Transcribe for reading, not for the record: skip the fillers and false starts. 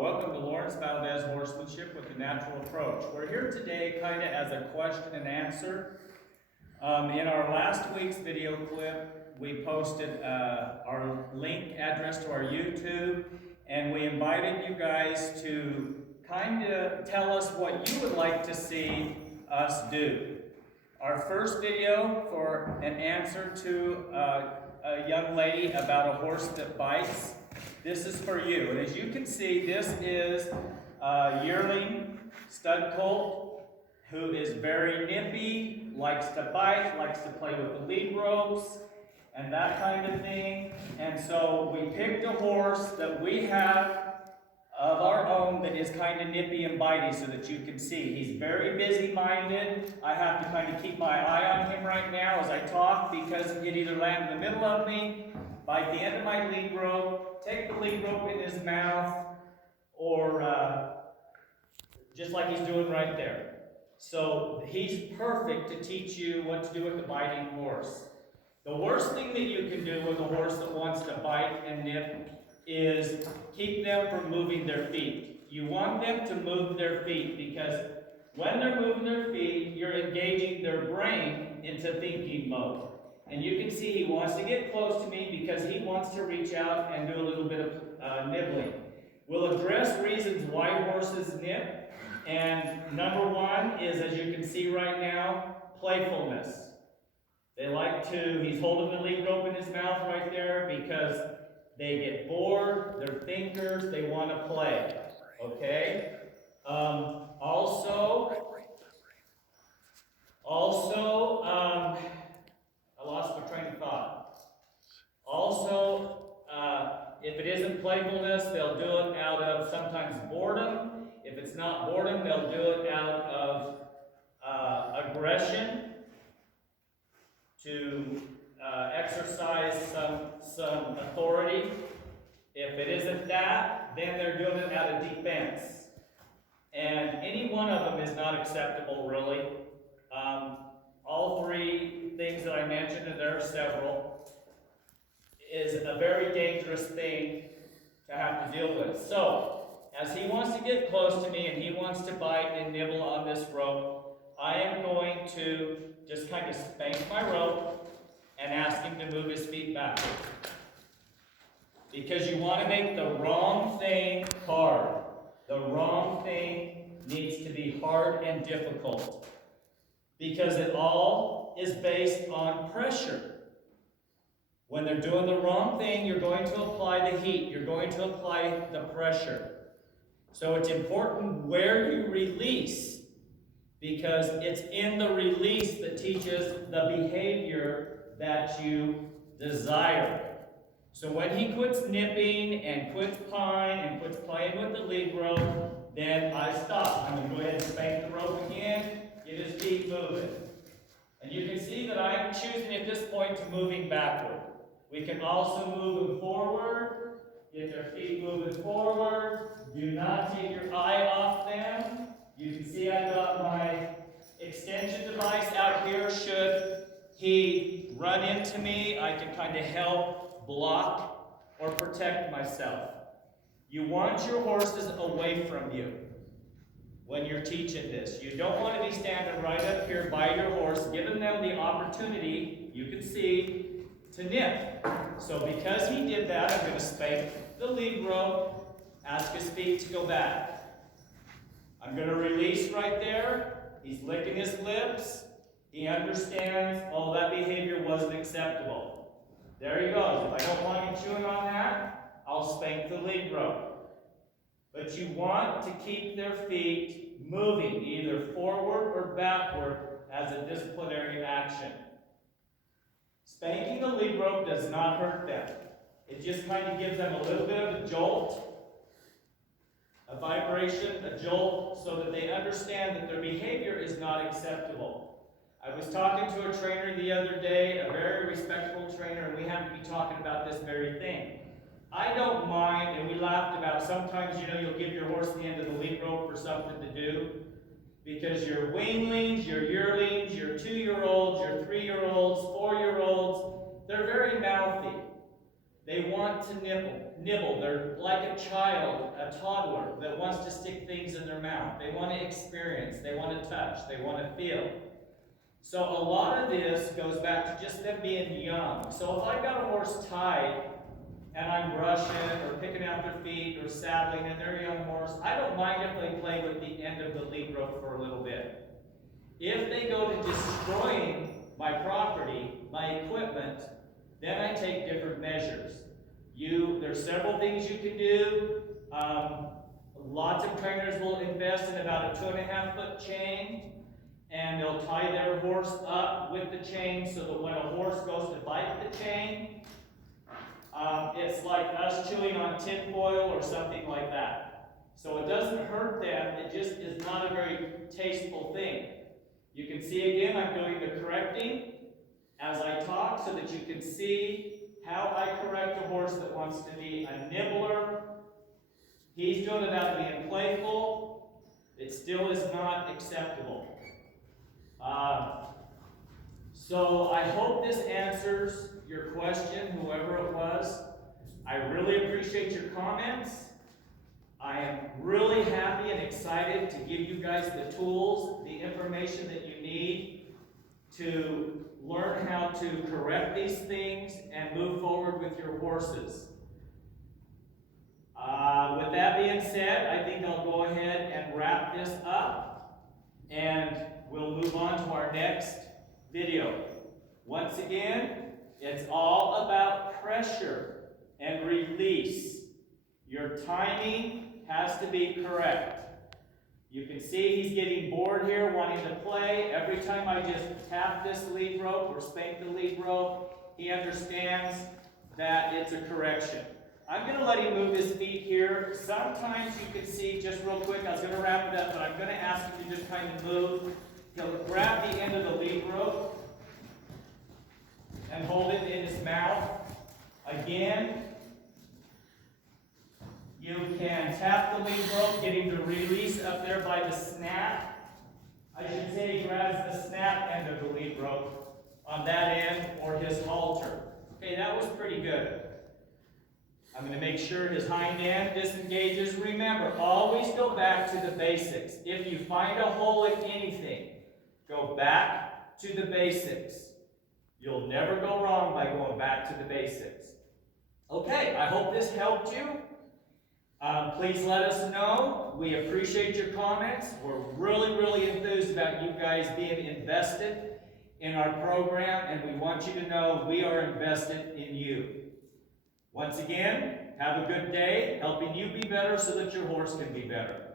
Welcome to Lawrance, Valdez, Horsemanship with the Natural Approach. We're here today kind of as a question and answer. In our last week's video clip, we posted our link address to our YouTube, and we invited you guys to kind of tell us what you would like to see us do. Our first video for an answer to a young lady about a horse that bites. This is for you, and as you can see, this is a yearling stud colt who is very nippy, likes to bite, likes to play with the lead ropes, and that kind of thing. And so we picked a horse that we have of our own that is kind of nippy and bitey so that you can see. He's very busy-minded. I have to kind of keep my eye on him right now as I talk because he'd either land in the middle of me, bite the end of my lead rope, take the lead rope in his mouth, or just like he's doing right there. So he's perfect to teach you what to do with the biting horse. The worst thing that you can do with a horse that wants to bite and nip is keep them from moving their feet. You want them to move their feet because when they're moving their feet, you're engaging their brain into thinking mode. And you can see he wants to get close to me because he wants to reach out and do a little bit of nibbling. We'll address reasons why horses nip. And number one is, as you can see right now, playfulness. They like to, he's holding the lead rope in his mouth right there because they get bored, they're thinkers, they want to play. Okay? I lost my train of thought. If it isn't playfulness, they'll do it out of sometimes boredom. If it's not boredom, they'll do it out of aggression to exercise some authority. If it isn't that, then they're doing it out of defense. And any one of them is not acceptable, really. All three things that I mentioned, and there are several, is a very dangerous thing to have to deal with. So, as he wants to get close to me and he wants to bite and nibble on this rope, I am going to just kind of spank my rope and ask him to move his feet backward. Because you want to make the wrong thing hard. The wrong thing needs to be hard and difficult. Because it all is based on pressure. When they're doing the wrong thing, you're going to apply the heat. You're going to apply the pressure. So it's important where you release, because it's in the release that teaches the behavior that you desire. So when he quits nipping and quits pawing and quits playing with the lead rope, then I stop. I'm going to go ahead and spank the rope again. Get his feet moving. And you can see that I'm choosing at this point to moving backward. We can also move them forward. Get their feet moving forward. Do not take your eye off them. You can see I got my extension device out here. Should he run into me, I can kind of help block or protect myself. You want your horses away from you when you're teaching this. You don't want to be standing right up here by your horse, giving them the opportunity, you can see, to nip. So because he did that, I'm going to spank the lead rope, ask his feet to go back. I'm going to release right there. He's licking his lips. He understands, oh, that behavior wasn't acceptable. There he goes. If I don't want him chewing on that, I'll spank the lead rope. But you want to keep their feet moving, either forward or backward, as a disciplinary action. Spanking the lead rope does not hurt them. It just kind of gives them a little bit of a jolt, a vibration, a jolt, so that they understand that their behavior is not acceptable. I was talking to a trainer the other day, a very respectable trainer, and we happened to be talking about this very thing. I don't mind, and we laughed about sometimes, you'll give your horse the end of the lead rope for something to do, because your weanlings, your yearlings, your 2-year-olds, your 3-year-olds, 4-year-olds, they're very mouthy. They want to nibble. nibble. They're like a child, a toddler that wants to stick things in their mouth. They want to experience, they want to touch, they want to feel. So a lot of this goes back to just them being young. So if I've got a horse tied and I'm brushing or picking out their feet or saddling and they're a young horse, I don't mind if they play with the end of the lead rope for a little bit. If they go to destroying my property, my equipment, then I take different measures. There's several things you can do. Lots of trainers will invest in about a 2.5-foot chain, and they'll tie their horse up with the chain so that when a horse goes to bite the chain, it's like us chewing on tin foil or something like that. So it doesn't hurt them, it just is not a very tasteful thing. You can see again, I'm doing the correcting as I talk so that you can see how I correct a horse that wants to be a nibbler. He's doing it out of being playful. It still is not acceptable. So I hope this answers your question, whoever it was. I really appreciate your comments. I am really happy and excited to give you guys the tools, the information that you need to learn how to correct these things and move forward with your horses. With that being said, I think I'll go ahead and wrap this up, and we'll move on to our next video. Once again, it's all about pressure and release. Your timing has to be correct. You can see he's getting bored here, wanting to play. Every time I just tap this lead rope or spank the lead rope, he understands that it's a correction. I'm going to let him move his feet here. Sometimes you can see, just real quick, I was going to wrap it up, but I'm going to ask him to just kind of move. He'll grab the end of the lead rope and hold it in his mouth. Again, you can tap the lead rope, get him to release up there by the snap. I should say he grabs the snap end of the lead rope on that end or his halter. Okay, that was pretty good. I'm going to make sure his hind end disengages. Remember, always go back to the basics. If you find a hole in anything, go back to the basics. You'll never go wrong by going back to the basics. Okay, I hope this helped you. Please let us know. We appreciate your comments. We're really, really enthused about you guys being invested in our program, and we want you to know we are invested in you. Once again, have a good day, helping you be better so that your horse can be better.